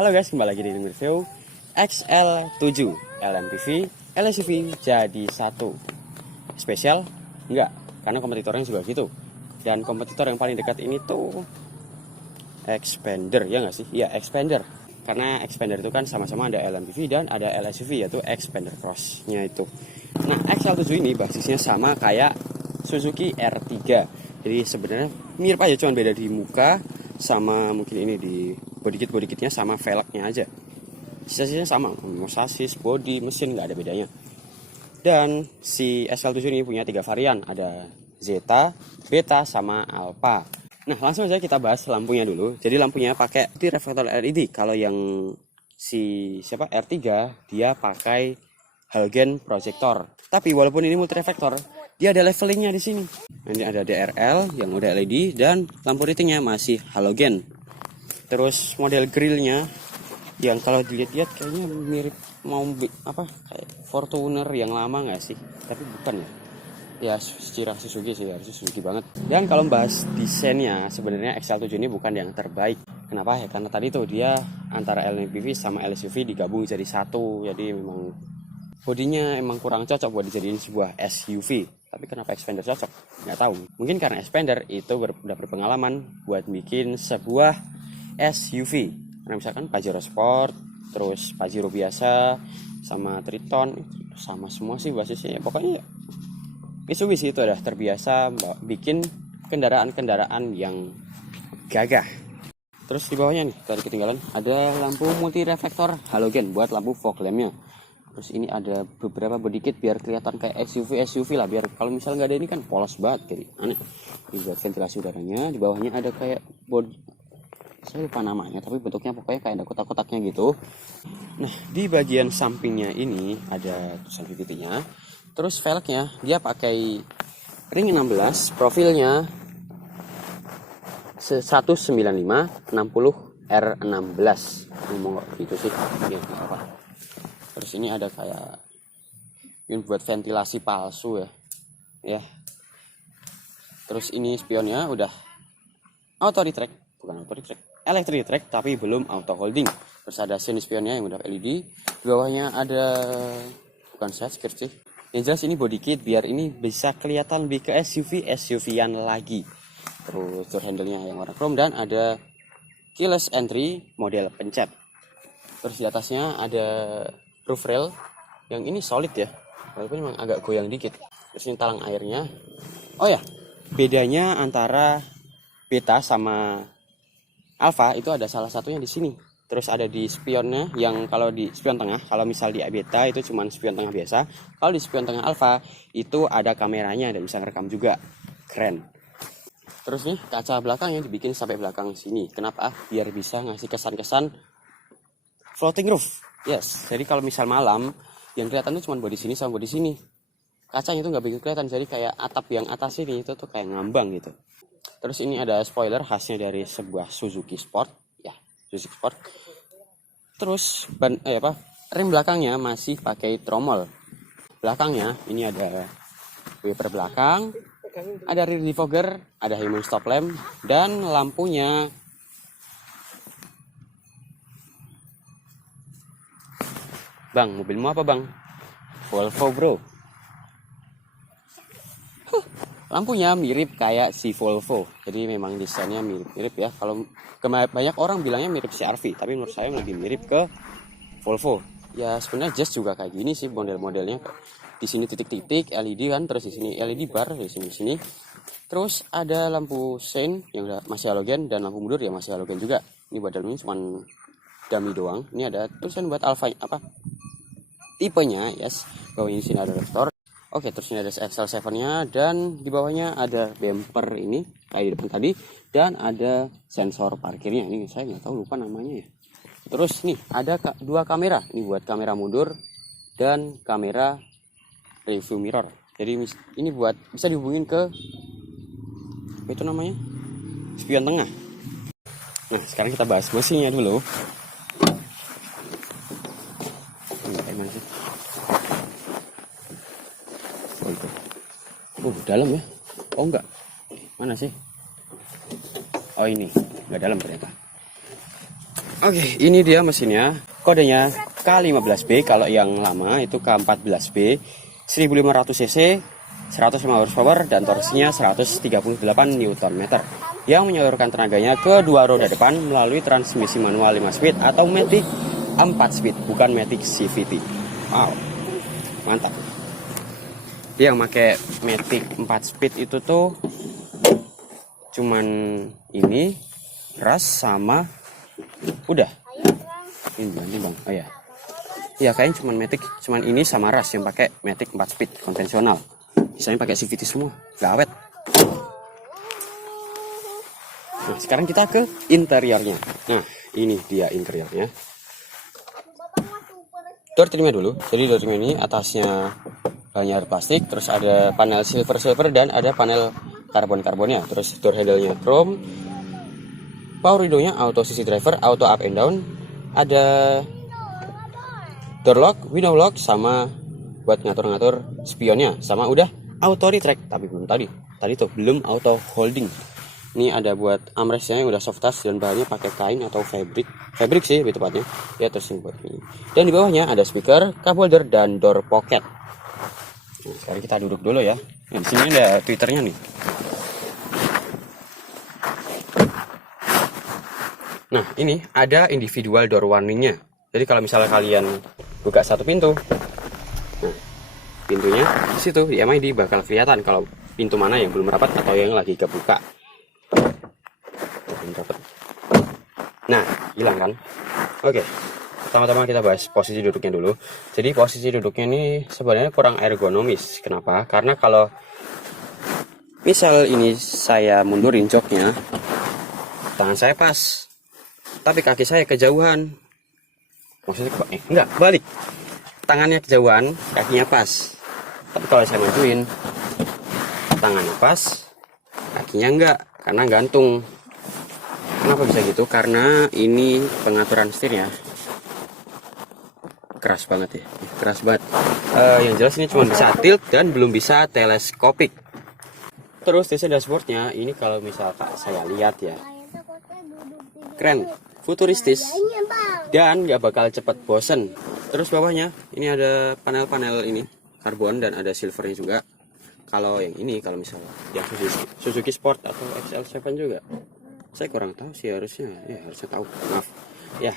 Halo guys, kembali lagi di review XL7 LMPV LSUV jadi satu. Spesial? Enggak, karena kompetitornya juga gitu. Dan kompetitor yang paling dekat ini tuh Xpander, ya nggak sih? Iya, Xpander. Karena Xpander itu kan sama-sama ada LMPV dan ada LSUV, yaitu Xpander Cross-nya itu. Nah, XL7 ini basisnya sama kayak Suzuki R3. Jadi sebenarnya mirip aja, cuma beda di muka sama mungkin ini di body kitnya sama velgnya aja. Sisanya sama, sasis, body, mesin nggak ada bedanya. Dan si XL7 ini punya 3 varian, ada Zeta, Beta, sama Alpha. Nah, langsung aja kita bahas lampunya dulu. Jadi lampunya pakai reflektor LED. Kalau yang si R3 dia pakai halogen projector. Tapi walaupun ini multi reflektor, dia ada levelingnya di sini. Ini ada DRL yang udah LED dan lampu ratingnya masih halogen. Terus model grillnya yang kalau dilihat-lihat kayaknya mirip kayak Fortuner yang lama nggak sih? Tapi bukan ya. Ya secara Suzuki sih, harusnya Suzuki banget. Dan kalau bahas desainnya, sebenarnya XL7 ini bukan yang terbaik. Kenapa ya? Karena tadi tuh dia antara LMPV sama LSUV digabung jadi satu. Jadi memang bodinya emang kurang cocok buat dijadiin sebuah SUV. Tapi kenapa Xpander cocok? Nggak tahu. Mungkin karena Xpander itu udah berpengalaman buat bikin sebuah SUV. Nah, misalkan Pajero Sport, terus Pajero biasa, sama Triton, sama semua sih basisnya. Pokoknya SUV sih itu udah terbiasa bikin kendaraan-kendaraan yang gagah. Terus di bawahnya nih, tadi ketinggalan, ada lampu multi reflektor halogen buat lampu fog lampnya. Terus ini ada beberapa body kit biar kelihatan kayak SUV lah, biar kalau misalnya nggak ada ini kan polos banget, jadi aneh. Ini buat ventilasi udaranya. Di bawahnya ada kayak body, saya lupa namanya, tapi bentuknya pokoknya kayak ada kotak-kotaknya gitu. Nah, di bagian sampingnya ini ada tulisan VVT-nya. Terus velgnya dia pakai ring 16, profilnya 195 60 R16. Ngomong gitu sih. Ya, apa. Terus ini ada kayak ini buat ventilasi palsu ya. Ya. Terus ini spionnya udah auto retract, bukan auto retract, electric retract tapi belum auto holding. Terus ada scene spionnya yang udah LED. Di bawahnya ada bukan skirt sih. Yang jelas ini body kit biar ini bisa kelihatan lebih ke SUV-an lagi. Terus door handle-nya yang warna chrome dan ada keyless entry model pencet. Terus di atasnya ada roof rail yang ini solid ya, walaupun memang agak goyang dikit. Terus ini talang airnya. Oh ya, bedanya antara Beta sama Alpha itu ada salah satunya di sini. Terus ada di spionnya, yang kalau di spion tengah, kalau misal di Beta itu cuma spion tengah biasa. Kalau di spion tengah Alpha itu ada kameranya dan bisa ngerekam juga. Keren. Terus nih kaca belakangnya dibikin sampai belakang sini. Kenapa? Biar bisa ngasih kesan-kesan floating roof. Yes. Jadi kalau misal malam yang kelihatan tuh cuma bodi sini sama bodi sini. Kacanya itu nggak begitu kelihatan. Jadi kayak atap yang atas ini itu tuh kayak ngambang gitu. Terus ini ada spoiler khasnya dari sebuah Suzuki Sport. Suzuki Sport. Terus rem belakangnya masih pakai tromol. Belakangnya ini ada wiper belakang, ada rear defogger, ada human stop lamp, dan lampunya Bang, mobilmu apa bang? Volvo bro. Lampunya mirip kayak si Volvo, jadi memang desainnya mirip-mirip ya. Kalau banyak orang bilangnya mirip CR-V, tapi menurut saya lebih mirip ke Volvo. Ya sebenarnya Jazz juga kayak gini sih model-modelnya. Di sini titik-titik LED kan, terus di sini LED bar, di sini. Terus ada lampu sein yang udah masih halogen dan lampu mundur ya masih halogen juga. Ini buat dalamnya cuma dummy doang. Ini ada tulisan buat Alpha tipenya, yes. Bawahnya di sini ada reflektor. Oke, terus ini ada XL7-nya dan di bawahnya ada bumper ini kayak di depan tadi dan ada sensor parkirnya. Ini saya nggak tahu, lupa namanya ya. Terus nih ada 2 kamera, ini buat kamera mundur dan kamera review mirror. Jadi ini buat bisa dihubungin ke apa itu namanya? Spion tengah. Nah, sekarang kita bahas mesinnya dulu. Dalam ya? Oh enggak. Mana sih? Oh ini, enggak dalam ternyata. Oke, ini dia mesinnya. Kodenya K15B, kalau yang lama itu K14B, 1500 cc, 105 horsepower dan torsinya 138 Nm, yang menyalurkan tenaganya ke dua roda depan melalui transmisi manual 5 speed atau Matic 4 speed, bukan Matic CVT. Wow, mantap. Dia yang pakai Matic 4 speed itu tuh cuman ini ras sama udah ini bang. Oh ya, iya kayaknya cuman Matic, cuman ini sama ras yang pakai Matic 4 speed konvensional. Misalnya pakai CVT semua, gak awet. Nah, sekarang kita ke interiornya. Nah, ini dia interiornya. Door trimnya dulu. Jadi door trim ini atasnya banyak plastik, terus ada panel silver dan ada panel karbonnya. Terus door handle-nya chrome. Power window-nya auto sisi driver, auto up and down. Ada door lock, window lock, sama buat ngatur-ngatur spionnya, sama udah auto retract, tapi belum tadi tuh belum auto holding. Ini ada buat armrestnya yang udah soft touch dan bahannya pakai kain atau fabric sih lebih tepatnya ya, terus buat ini. Dan di bawahnya ada speaker, cup holder dan door pocket. Nah, sekarang kita duduk dulu ya. Nah, di sini ada twitternya nih. Nah, ini ada individual door warningnya. Jadi kalau misalnya kalian buka satu pintu, nah pintunya di situ di MID bakal kelihatan kalau pintu mana yang belum rapat atau yang lagi kebuka. Nah, hilang kan? Oke, pertama-tama kita bahas posisi duduknya dulu. Jadi posisi duduknya ini sebenarnya kurang ergonomis. Kenapa? Karena kalau misal ini saya mundurin joknya, tangan saya pas, tapi kaki saya kejauhan. Maksudnya kok enggak, balik. Tangannya kejauhan, kakinya pas. Tapi kalau saya majuin, tangannya pas, kakinya enggak, karena gantung. Kenapa bisa gitu? Karena ini pengaturan setirnya keras banget ya, keras banget. Yang jelas ini cuma bisa tilt dan belum bisa teleskopik. Terus DC dashboardnya ini kalau misal saya lihat ya, keren, futuristis, dan nggak bakal cepet bosen. Terus bawahnya ini ada panel-panel ini karbon dan ada silvernya juga. Kalau yang ini, kalau misalnya yang Suzuki Sport atau XL7 juga, saya kurang tahu sih, harusnya tahu, maaf ya.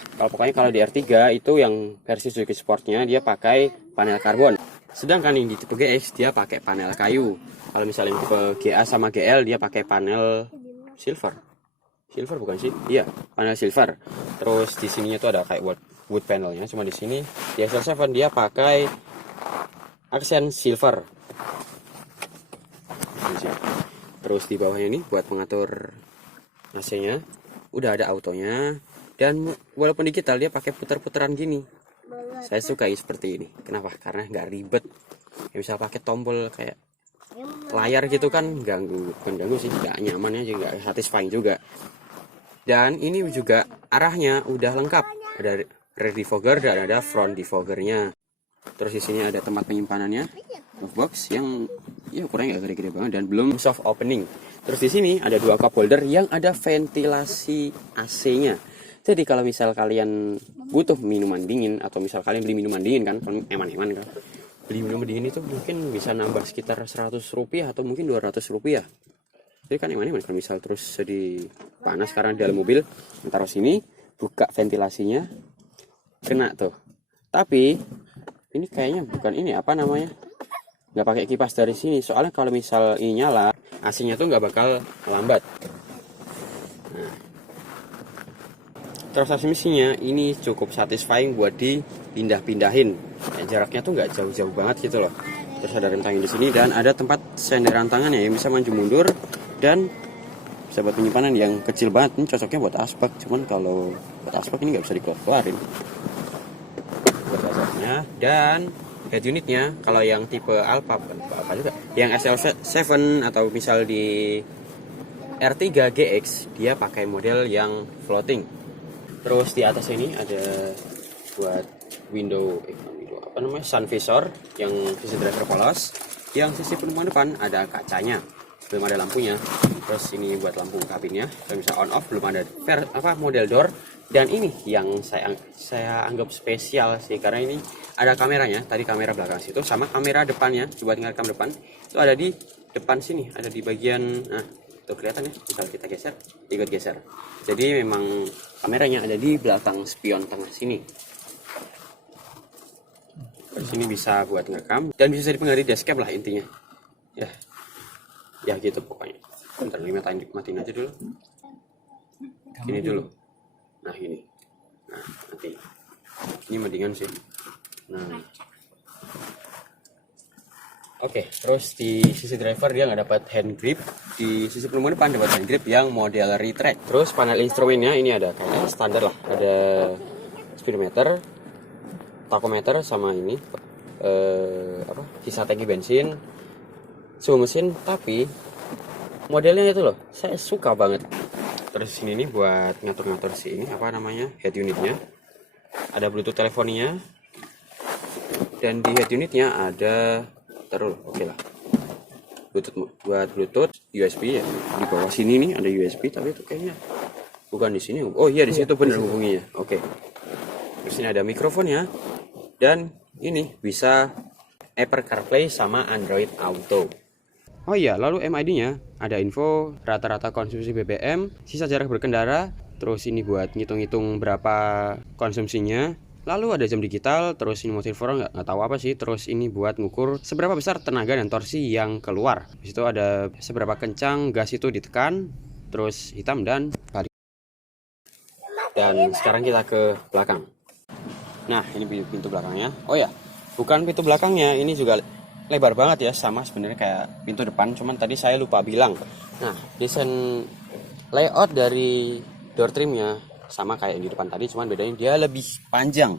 Kalau di R3 itu yang versi Suzuki Sportnya dia pakai panel karbon, sedangkan yang di tipe GX dia pakai panel kayu. Kalau misalnya tipe GA sama GL dia pakai panel silver bukan sih, iya panel silver. Terus di sininya tuh ada kayak wood panelnya, cuma di sini di XL7 dia pakai aksen silver. Terus di bawahnya ini buat mengatur AC-nya udah ada autonya, dan walaupun digital dia pakai putar-putaran gini. Saya suka seperti ini. Kenapa? Karena nggak ribet. Ya bisa pakai tombol kayak layar gitu kan, bukan ganggu sih, nggak nyaman aja, nggak satisfying juga. Dan ini juga arahnya udah lengkap, ada rear defogger dan ada front defoggernya. Terus di sini ada tempat penyimpanannya, glove box yang ya ukurannya nggak gede-gede banget dan belum soft opening. Terus di sini ada dua cup holder yang ada ventilasi AC-nya. Jadi kalau misal kalian butuh minuman dingin atau misal kalian beli minuman dingin kan, eman-eman kan, beli minuman dingin itu mungkin bisa nambah sekitar 100 rupiah atau mungkin 200 rupiah. Jadi kan eman-eman kalau misal terus jadi panas karena di dalam mobil, taruh sini, buka ventilasinya, kena tuh. Tapi ini kayaknya bukan ini, apa namanya, nggak pakai kipas dari sini, soalnya kalau misal ini nyala AC-nya tuh nggak bakal lambat. Nah, terus transmisinya ini cukup satisfying buat dipindah-pindahin. Jaraknya tuh nggak jauh-jauh banget gitu loh. Terus ada rem tangan di sini dan ada tempat senderan tangannya yang bisa maju mundur dan bisa buat penyimpanan yang kecil banget. Ini cocoknya buat asbak, cuman kalau buat asbak ini nggak bisa dikeluarin. Berdasarnya dan head unitnya kalau yang tipe Alfa juga, yang SL7 atau misal di R3 GX dia pakai model yang floating. Terus di atas ini ada buat window sun visor yang sisi driver polos, yang sisi penumpang depan ada kacanya. belum ada lampunya. Terus ini buat lampu kabinnya, kita bisa on off, belum ada model door. Dan ini yang saya anggap spesial sih, karena ini ada kameranya. Tadi kamera belakang situ sama kamera depannya, buat ngerekam depan itu ada di depan sini, ada di bagian, nah tuh kelihatan ya, misal kita geser, ikut geser. Jadi memang kameranya ada di belakang spion tengah sini. Di sini bisa buat ngerekam dan bisa jadi pengganti dashcam lah intinya. Ya gitu pokoknya. Bentar, matiin aja dulu. Gini dulu. Nah ini, nah nanti ini mendingan sih. Nah, oke, terus di sisi driver dia nggak dapat hand grip, di sisi penumpang depan dapat hand grip yang model retract. Terus panel instrumennya ini ada kayak standar lah, ada speedometer, tachometer sama ini sisa tangki bensin, suhu mesin, tapi modelnya itu loh, saya suka banget. Terus ini nih buat ngatur-ngatur si ini apa namanya, head unitnya, ada bluetooth telefoninya, dan di head unitnya ada oke lah, bluetooth, buat bluetooth, USB ya di bawah sini nih ada USB, tapi itu kayaknya bukan di sini. Oh iya, di situ bener hubunginya. Oke. Terus ini ada mikrofonnya, dan ini bisa Apple CarPlay sama Android Auto. Oh iya, lalu MID-nya ada info rata-rata konsumsi BBM, sisa jarak berkendara, terus ini buat ngitung-ngitung berapa konsumsinya. Lalu ada jam digital, terus ini motor nggak tahu apa sih. Terus ini buat ngukur seberapa besar tenaga dan torsi yang keluar. Di situ ada seberapa kencang gas itu ditekan, terus hitam dan balik. Dan sekarang kita ke belakang. Nah, ini pintu belakangnya. Oh ya, bukan pintu belakangnya, ini juga lebar banget ya, sama sebenarnya kayak pintu depan, cuman tadi saya lupa bilang. Nah, desain layout dari door trimnya sama kayak yang di depan tadi, cuman bedanya dia lebih panjang.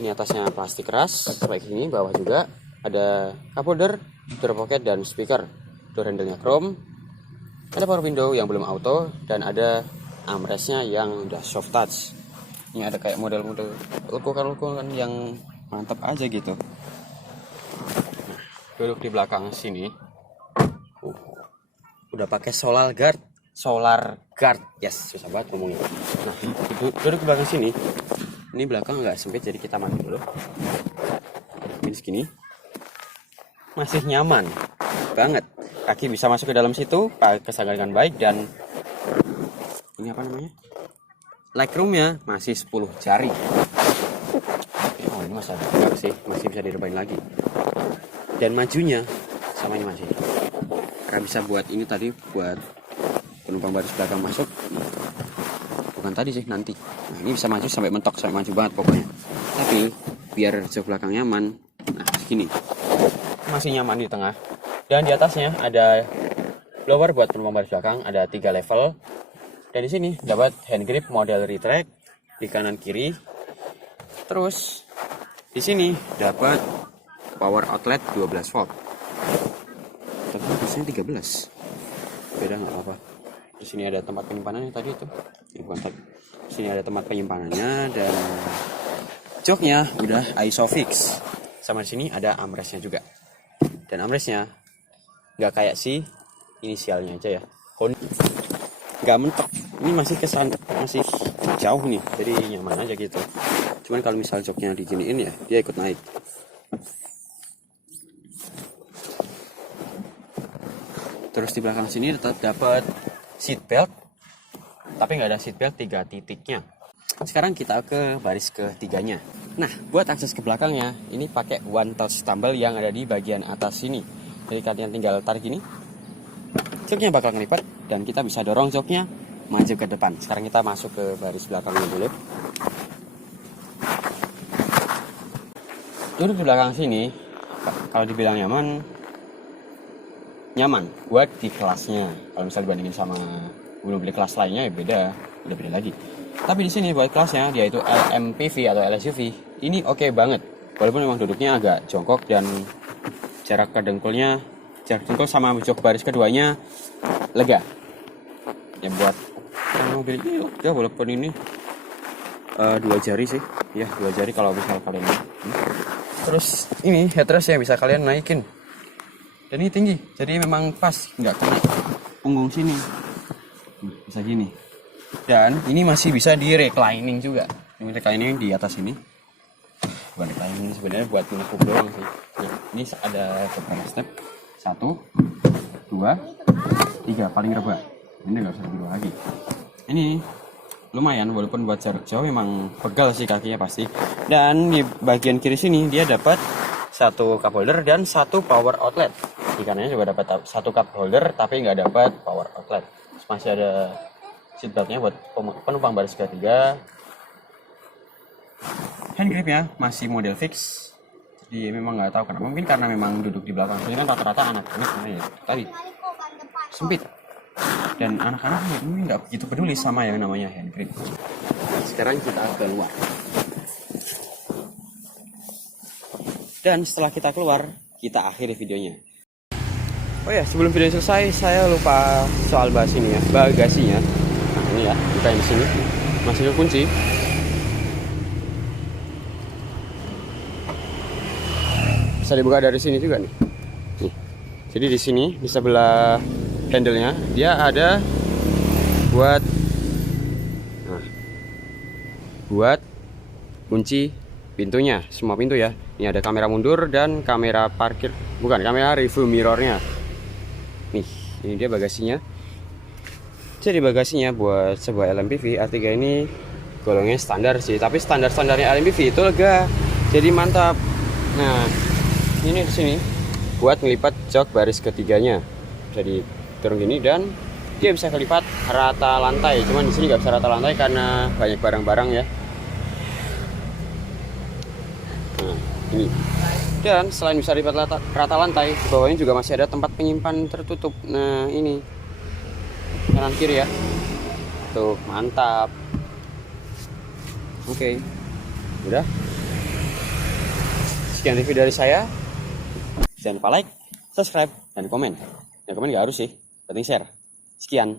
Ini atasnya plastik keras seperti ini, bawah juga ada cup holder, door pocket dan speaker. Door handle-nya chrome. Ada power window yang belum auto, dan ada armrestnya yang udah soft touch. Ini ada kayak model-model lekukan yang mantap aja gitu. Duduk di belakang sini udah pakai solar guard, yes, susah banget ngomongnya. Nah, duduk di belakang sini, ini belakang nggak sempit, jadi kita mandi dulu. Ini segini masih nyaman banget, kaki bisa masuk ke dalam situ, kesanggah dengan baik, dan ini apa namanya, legroomnya masih 10 jari. Oh, ini masih ada sih, masih bisa direbahin lagi. Dan majunya sama ini masih, karena bisa buat ini tadi, buat penumpang baris belakang masuk, bukan tadi sih, nanti. Nah, ini bisa maju sampai mentok, sampai maju banget pokoknya. Tapi biar jauh belakang nyaman, nah segini masih nyaman di tengah. Dan di atasnya ada blower buat penumpang baris belakang, ada 3 level. Dan di sini dapat hand grip model retract di kanan kiri. Terus di sini dapat power outlet 12 volt. Tapi biasanya 13. Beda nggak apa-apa. Di sini ada tempat penyimpanannya tadi itu. Ini bukan tadi. Di sini ada tempat penyimpanannya, dan joknya udah isofix. Sama di sini ada armrestnya juga. Dan armrestnya nggak kayak si inisialnya aja ya. Nggak mentok. Ini masih masih jauh nih. Jadi nyaman aja gitu. Cuman kalau misal joknya diginiin ya, dia ikut naik. Terus di belakang sini tetap dapat seat belt, tapi nggak ada seat belt 3 titiknya. Sekarang kita ke baris ketiganya. Nah, buat akses ke belakangnya, ini pakai one touch tumble yang ada di bagian atas sini. Jadi kalian tinggal tarik gini, joknya bakal ngelipat, dan kita bisa dorong joknya maju ke depan. Sekarang kita masuk ke baris belakangnya dulu. Duduk di belakang sini, kalau dibilang nyaman buat di kelasnya. Kalau misalnya dibandingin sama belum beli kelas lainnya ya beda lagi. Tapi di sini buat kelasnya, dia itu LMPV atau LSUV, ini oke banget. Walaupun memang duduknya agak jongkok, dan jarak dengkul sama jok baris keduanya lega. Ya buat mobil ini udah, walaupun ini 2 jari sih, ya 2 jari kalau misal kalian. Terus ini headrest yang bisa kalian naikin. Dan ini tinggi, jadi memang pas, nggak kena punggung sini. Bisa gini. Dan ini masih bisa di reclining juga. Ini reclining di atas ini. Bukan reclining sebenarnya buat menekuk doang sih. Nah, ini ada beberapa step. 1, 2, 3 paling rebah. Ini nggak usah lebih lagi. Ini lumayan, walaupun buat jarak jauh memang pegal sih kakinya pasti. Dan di bagian kiri sini dia dapat 1 cup holder dan 1 power outlet. Di kanannya juga dapat 1 cup holder tapi nggak dapat power outlet. Terus masih ada seatbeltnya buat penumpang baris ketiga. Hand gripnya masih model fix. Jadi memang nggak tahu kenapa, mungkin karena memang duduk di belakang. Soalnya kan rata-rata anak-anak ya tadi sempit. Dan anak-anak ini nggak begitu peduli sama yang namanya hand grip. Sekarang kita keluar. Dan setelah kita keluar, kita akhiri videonya. Oh ya, sebelum video selesai, saya lupa soal bahas ini ya, bagasinya. Nah ini ya, buka yang di sini, masih kekunci. Bisa dibuka dari sini juga nih. Nih. Jadi di sini di sebelah handle-nya dia ada buat kunci pintunya, semua pintu ya. Ini ada kamera mundur dan kamera parkir, bukan, kamera review mirrornya. Nih, ini dia bagasinya. Jadi bagasinya buat sebuah LMPV A3 ini golongnya standar sih, tapi standarnya LMPV itu lega, jadi mantap. Nah, ini di sini buat ngelipat jok baris ketiganya, jadi turun gini dan dia bisa kelipat rata lantai. Cuman di sini nggak bisa rata lantai karena banyak barang-barang ya. Nah, ini. Dan selain bisa lipat rata lantai, di bawahnya juga masih ada tempat penyimpan tertutup. Nah, ini kanan kiri ya. Tuh, mantap. Oke. Udah. Sekian review dari saya. Jangan lupa like, subscribe, dan komen. Ya komen nggak harus sih, penting share. Sekian.